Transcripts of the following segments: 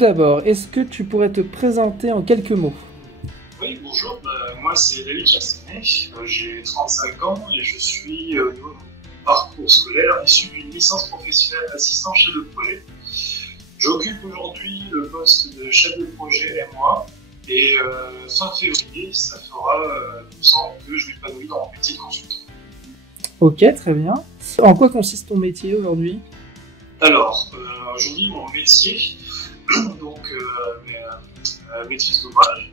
d'abord, est-ce que tu pourrais te présenter en quelques mots? Oui, bonjour, moi c'est David Chastanet, j'ai 35 ans et je suis au niveau de mon parcours scolaire issu d'une licence professionnelle assistant chef de projet. J'occupe aujourd'hui le poste de chef de projet MOA et fin février, ça fera 12 ans que je m'épanouis dans mon métier de consultant. Ok, très bien. En quoi consiste ton métier aujourd'hui? Alors, aujourd'hui mon métier, donc maîtrise d'ouvrage,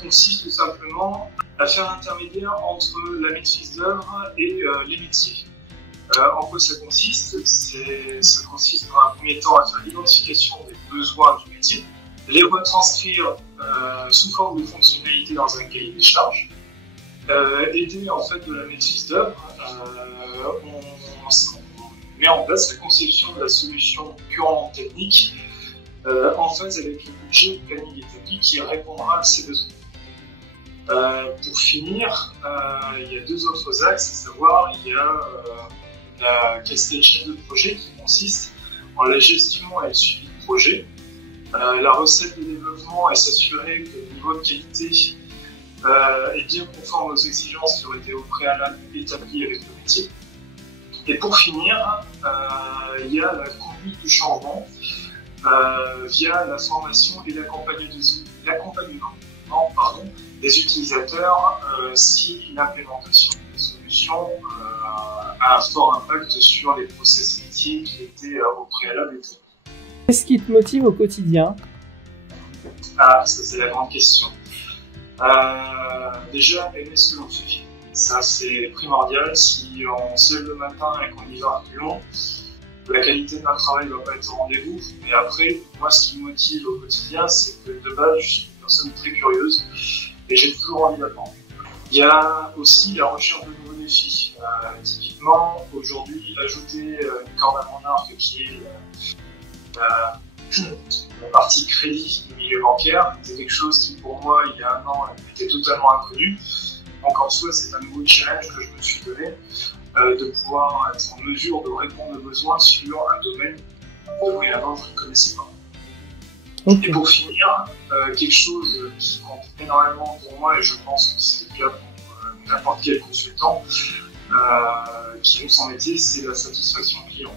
consiste tout simplement à faire l'intermédiaire entre la maîtrise d'œuvre et les métiers. En quoi ça consiste? Ça consiste dans un premier temps à faire l'identification des besoins du métier, les retranscrire sous forme de fonctionnalité dans un cahier des charges, aider en fait de la maîtrise d'œuvre, on met en place la conception de la solution purement technique en phase avec le budget et le planning établi qui répondra à ces besoins. Pour finir, il y a deux autres axes, à savoir il y a la casquette chef de projet qui consiste en la gestion et le suivi de projet, la recette de développement et s'assurer que le niveau de qualité est bien conforme aux exigences qui ont été au préalable établies avec le métier. Et pour finir, il y a la conduite du changement via la formation et l'accompagnement des utilisateurs si l'implémentation des solutions a un fort impact sur les process métiers qui étaient au préalable établis. Qu'est-ce qui te motive au quotidien? Ah, ça c'est la grande question. Déjà, aimer ce que l'on fait. Ça c'est primordial. Si on se lève le matin et qu'on y va reculons, la qualité de notre travail ne va pas être au rendez-vous. Mais après, moi ce qui me motive au quotidien, c'est que de base, je suis une personne très curieuse et j'ai toujours envie d'apprendre. Il y a aussi la recherche de nouveaux défis. Typiquement, aujourd'hui, ajouter une corde à mon arc qui est la partie crédit du milieu bancaire, c'est quelque chose qui pour moi, il y a un an, était totalement inconnu. Donc en soi, c'est un nouveau challenge que je me suis donné, de pouvoir être en mesure de répondre aux besoins sur un domaine que dorénavant je ne connaissais pas. Okay. Et pour finir, quelque chose qui compte énormément pour moi, et je pense que c'est le cas pour n'importe quel consultant qui aime son métier, c'est la satisfaction client.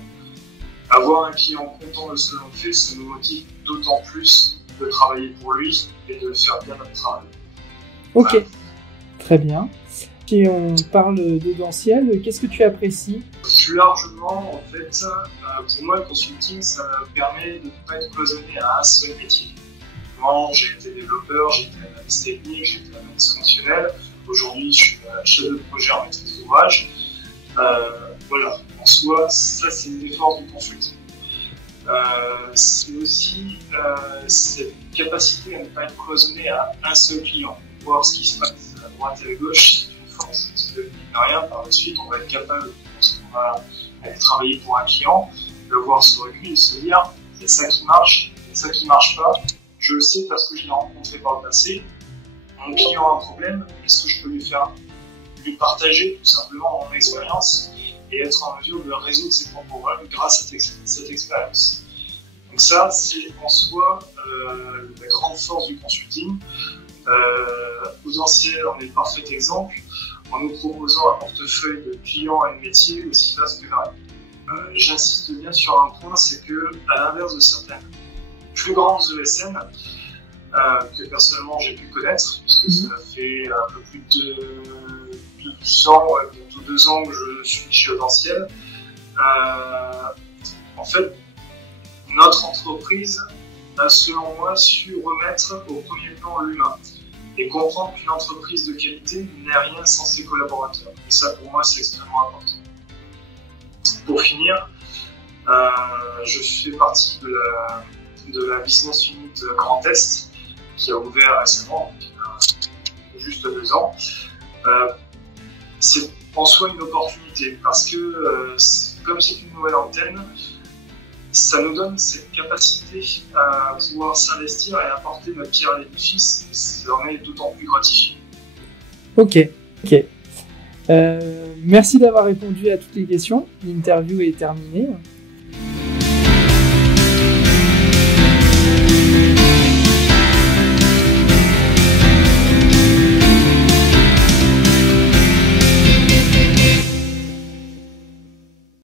Avoir un client content de ce que l'on fait, ça nous motive d'autant plus de travailler pour lui et de faire bien notre travail. Ok, voilà. Très bien. Si on parle d'Audentiel, qu'est-ce que tu apprécies? Plus largement, en fait, pour moi, le consulting, ça me permet de ne pas être cloisonné à un seul métier. Moi, j'ai été développeur, j'ai été analyste technique, j'ai été analyste fonctionnel. Aujourd'hui, je suis chef de projet en maîtrise d'ouvrage. Voilà, en soi, ça, c'est une des forces du consulting. C'est aussi cette capacité à ne pas être cloisonné à un seul client. Voir ce qui se passe à droite et à gauche, c'est une force. Si de rien, par la suite, on va être capable, lorsqu'on va aller travailler pour un client, de voir ce recul et se dire il y a ça qui marche, il y a ça qui marche pas. Je le sais parce que je l'ai rencontré par le passé. Mon client a un problème, est-ce que je peux lui partager tout simplement mon expérience et être en mesure de résoudre ses propres problèmes grâce à cette expérience. Donc ça, c'est en soi la grande force du consulting. Audentiel en est le parfait exemple, en nous proposant un portefeuille de clients et de métiers aussi vaste que varié. J'insiste bien sur un point, c'est que, à l'inverse de certaines plus grandes ESN, que personnellement j'ai pu connaître, puisque ça fait un peu plus de 2 ans, bientôt 2 ans que je suis chez Audentiel. En fait, notre entreprise a, selon moi, su remettre au premier plan l'humain et comprendre qu'une entreprise de qualité n'est rien sans ses collaborateurs. Et ça, pour moi, c'est extrêmement important. Pour finir, je fais partie de la business unit Grand Est qui a ouvert récemment, juste 2 ans. C'est en soi une opportunité parce que comme c'est une nouvelle antenne, ça nous donne cette capacité à pouvoir s'investir et apporter notre pierre à l'édifice. Ça en est d'autant plus gratifiant. Ok. Merci d'avoir répondu à toutes les questions. L'interview est terminée.